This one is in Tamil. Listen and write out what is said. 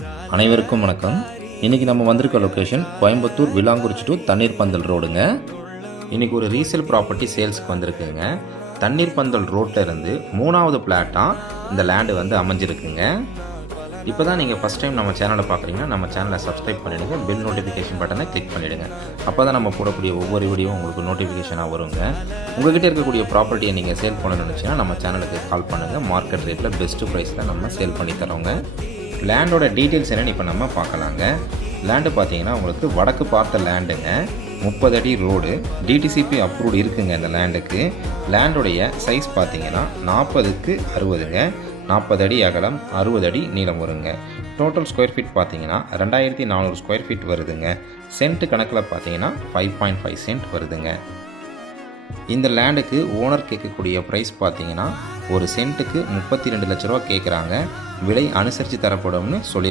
அனைவருக்கும் வணக்கம். இன்றைக்கி நம்ம வந்திருக்க லொக்கேஷன் கோயம்புத்தூர் விலாங்குறிச்சி டு தண்ணீர் பந்தல் ரோடுங்க. இன்றைக்கி ஒரு ரீசேல் ப்ராப்பர்ட்டி சேல்ஸ்க்கு வந்திருக்குங்க. தண்ணீர் பந்தல் ரோட்டில் இருந்து 3வது பிளாட்டாக இந்த லேண்டு வந்து அமைஞ்சிருக்குங்க. இப்போ தான் நீங்கள் ஃபஸ்ட் டைம் நம்ம சேனலை பார்க்குறீங்கன்னா நம்ம சேனலை சப்ஸ்கிரைப் பண்ணிவிடுங்க. பெல் நோட்டிஃபிகேஷன் பட்டனை கிளிக் பண்ணிவிடுங்க. அப்போ தான் நம்ம போடக்கூடிய ஒவ்வொரு வீடியோவும் உங்களுக்கு நோட்டிஃபிகேஷனாக வருங்க. உங்கள்கிட்ட இருக்கக்கூடிய ப்ராப்பர்ட்டியை நீங்கள் சேல் பண்ணணும்னு நினச்சிங்கன்னா நம்ம சேனலுக்கு கால் பண்ணுங்கள். மார்க்கெட் ரேட்டில் பெஸ்ட்டு ப்ரைஸில் நம்ம சேல் பண்ணி தரோங்க. லேண்டோட டீட்டெயில்ஸ் என்னென்னு இப்போ நம்ம பார்க்கலாங்க. லேண்டு பார்த்தீங்கன்னா உங்களுக்கு வடக்கு பார்த்த லேண்டுங்க. 30 அடி ரோடு, டிடிசிபி அப்ரூவ்டு இருக்குங்க இந்த லேண்டுக்கு. லேண்டோடைய சைஸ் பார்த்தீங்கன்னா 40க்கு 60ங்க. 40 அடி அகலம், 60 அடி நீளம் வருங்க. டோட்டல் ஸ்கொயர் ஃபீட் பார்த்தீங்கன்னா 2400 ஸ்கொயர் ஃபீட் வருதுங்க. சென்ட் கணக்கில் பார்த்தீங்கன்னா 5.5 சென்ட் வருதுங்க. இந்த லேண்டுக்கு ஓனர் கேட்கக்கூடிய ப்ரைஸ் பார்த்தீங்கன்னா ஒரு சென்ட்டுக்கு 32 லட்ச ரூபா கேட்குறாங்க. விலை அனுசரித்து தரப்படும்னு சொல்லி